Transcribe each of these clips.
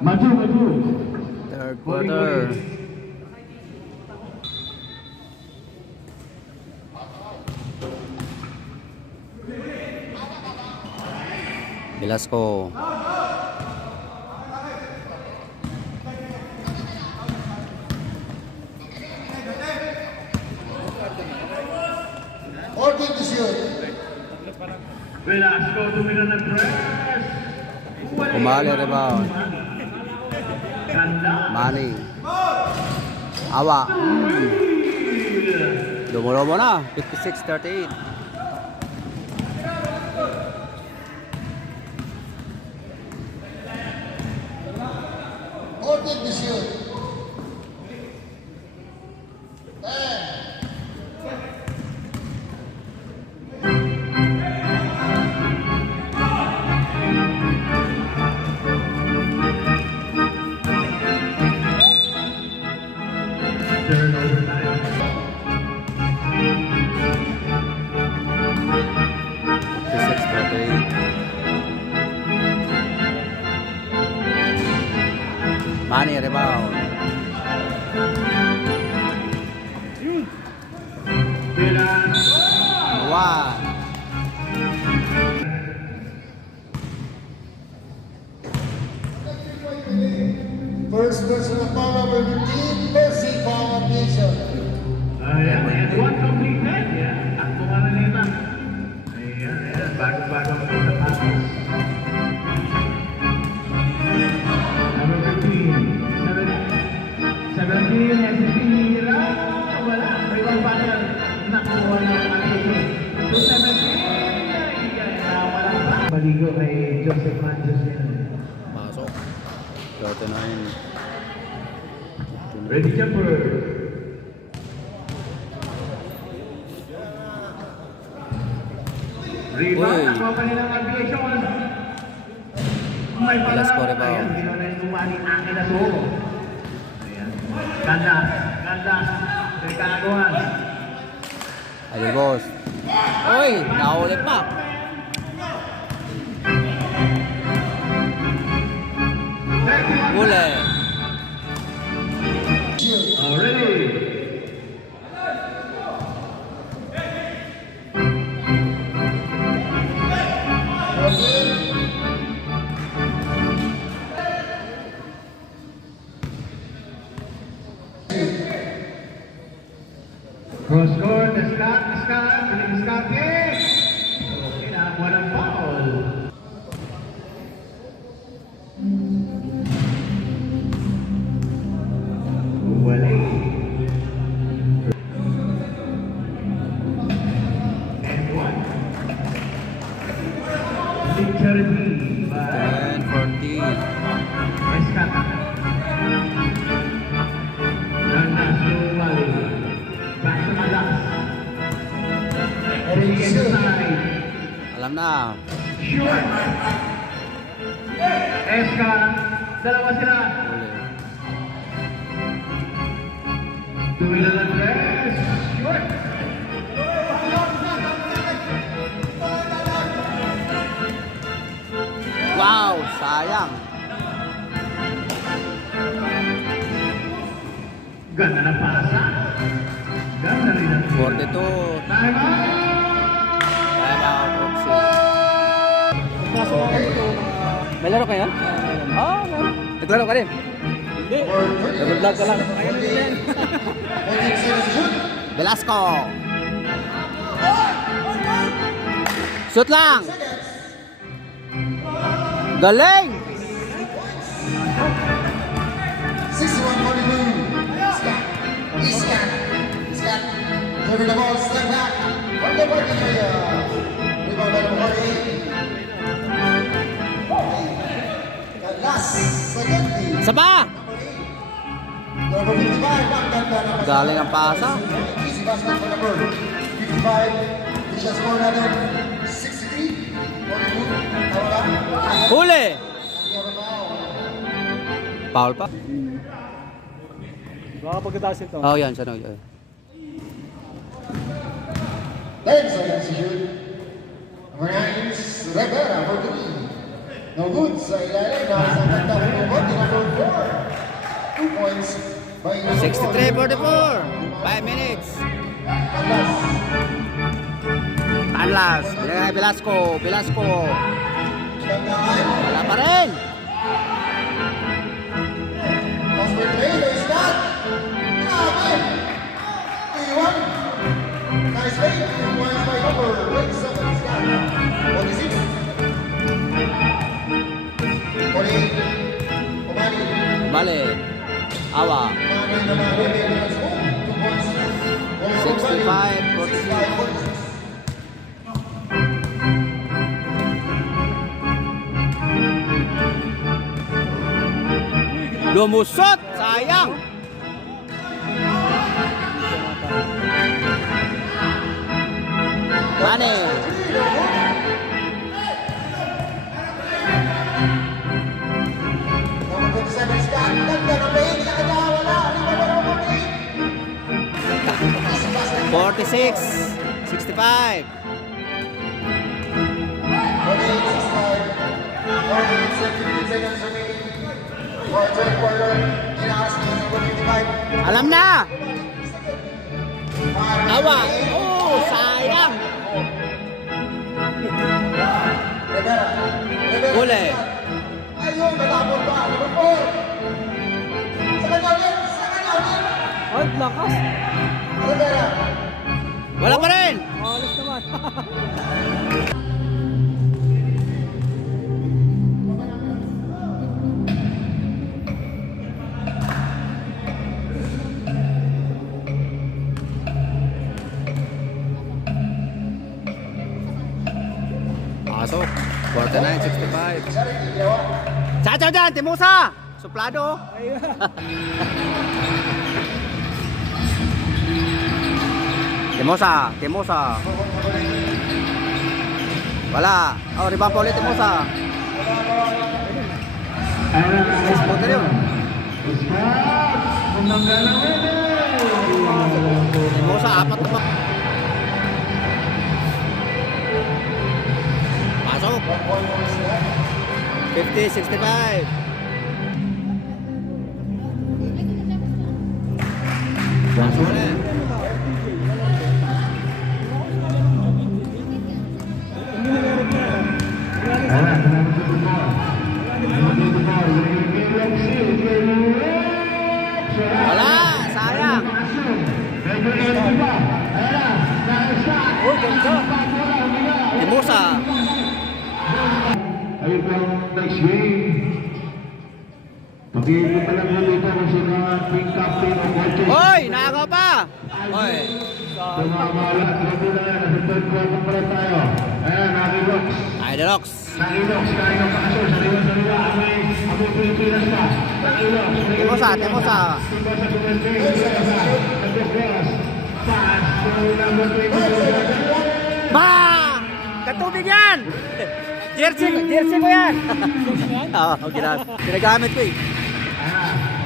Third quarter. Velasco. Velasco tumira ng press. Umali rebound. Mani. Awa. Lumo-lumo na. 56-38. Turnover time. 56-38. Mani rebound. One. First personal foul number 15, Percy foul application. Ayan, and one completed. Yan, takbo ka na nila. Ayan, bago-bago ang pagkatapos. Number 15, 17, and 15, wala. May ibang battle, nakuha ng application. 217, wala pa. Baligo kay Joseph Manchos yan. Pasok. 39. Ready jumper. Rebound, Uy. nakuha pa nilang application. May pala. Velasco rebound. Ayan, ginawa na yung tumali angin na suho. Ayan. Ganda. Rekaguan. Ayun, boss. Uy, nahuli pa. Huli. Already. Cross court, Scott, piling Scott, okay na, walang foul. Wala. And one. Victory by 10-14. Scott. National back to Malas. Taking inside. Alam na. Short. Eska. Dalawa sila. Huli. Tumila ng press. Short. Wow, sayang. Ganda na pasa. Ganda rin ang 42. Time out. Time out, Roxy. May laro kayo? Oo, meron. Naglaro ka rin? Hindi. Nag-vlog ka lang. Velasco. Shoot lang. Galing. 61-42. Scott. Dribble the ball, step back. From the working area. Rebound by number 48. The last second team. Isa pa. Number 55, ganda naman. Galing ang pasa. Easy basket for number 55. He shall score another 63. 42. Tama ba? Huli. We have a foul. Foul pa. Baka pagkataas ito. Oh, yan. Siya no. 10 seconds to shoot. Number 9, Rivera for 3. No good sa ilalim. Nasa kanta ng number points by 63-44. 5 minutes. Tanlas. Binigay kay Velasco. Velasco. Tandaan. Wala pa rin. Oscar Taylor, Scott. Grabe. 3-1. Nice play. 2 points by number 27, Scott. 46. 48. Umani. Bale. Awa. Umani naman rin. Let's go. 2 points. 65-46. 65-46. Lumusot. Sayang. Bane. Number 27, Scott. Ganda ng pain sa kanya. Wala. Hindi mo wala mo pain. 46-65. 15 seconds remaining. For third quarter, inaas na number 55. Alam na. Awa. Oh, sayang. Rivera. Huli. Ayun, natapon pa. Number 4. Sa kanya ulit. Sa kanya ulit. Ay, lakas. Rivera. Wala pa rin. Alas naman. Pasok. 49-65. Sorry, Yawa. Chacho dyan, Timusa. Suplado. Timusa, Timusa. Wala. Oh, rebound pa ulit, Timusa. Nice punta yun. Timusa, apat na pa. Pasok. 50-65. Pasok na. Wala, sayang. Oh, ganda. Timusa. Ayun po ang next game. Pag-iin ko pa lang yun dito kung sino ang team captain o coaches. Hoy, nakagaw pa. Hoy. Tumamala, grabe na yan. Nasa third quarter pa rin tayo. Ayan, Naki Rocks. Idox. Naki Rocks, kaya ng kaso. Sariwa-sariwa, amoy Pilipinas pa. Naki Rocks. Timusa, Timusa. Tiba sa Dumente. Nagkakos. Pass. So, number 22. Ba! Katubig yan! Jersey ko yan! Oo, ginagamit ko eh.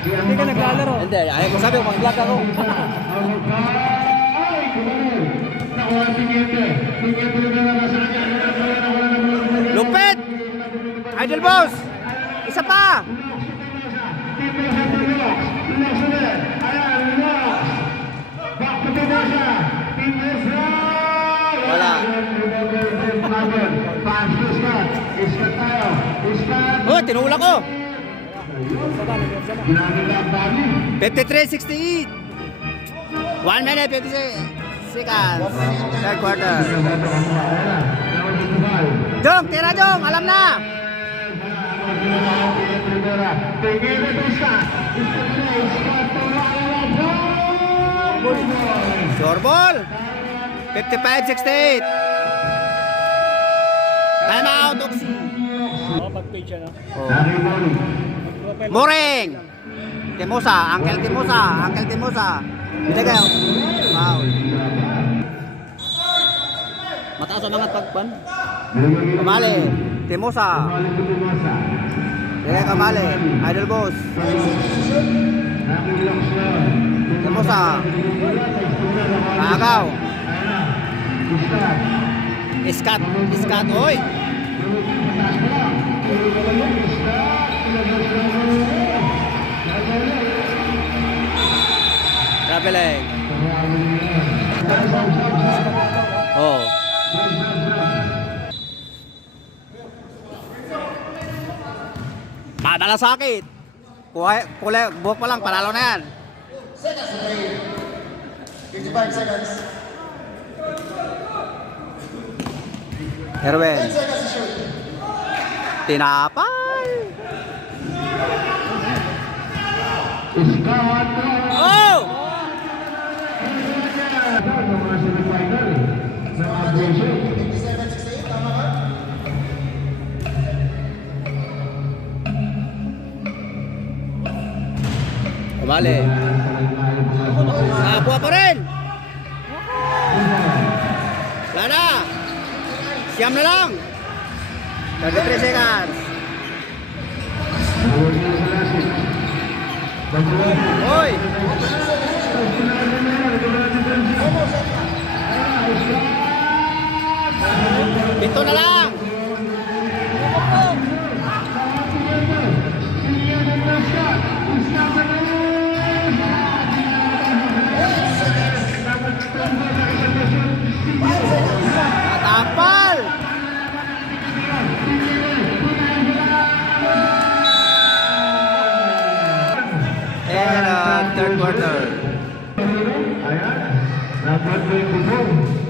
Hindi ka naglalaro. Hindi, ayaw ko sabi ko, mag-vlog ako. Lupit! Idol boss! Isa pa! Wala. Oh, tinula ko! 53-68. 1 minute, 56 seconds. Third quarter. Jong, tira Jong, alam na. Sure ball. 55-68. Time out, Oxy. Oh, pag-page siya, no? Moring. Timusa, Uncle Timusa, Uncle Timusa. Binigay. Foul. Mataas ang mga pagpan. Kamali. Timusa. Binigay Kamali. Idol boss. Timusa. Agaw. Iskat. Iskat. Oy. Malasakit. Buhok pa lang, panalo na yan. Seconds to play. 55 seconds. Erwin, 10 seconds to shoot. tinapay. Iskawan to. Oh! Sa mga semifinal ng aviation. 57-68, tama ka? Kumali. Nakuha pa rin. Wala na. Siyam na lang. 33 seconds. Hoy! Ito na lang. Tapal. And third quarter. Ayan, number 24.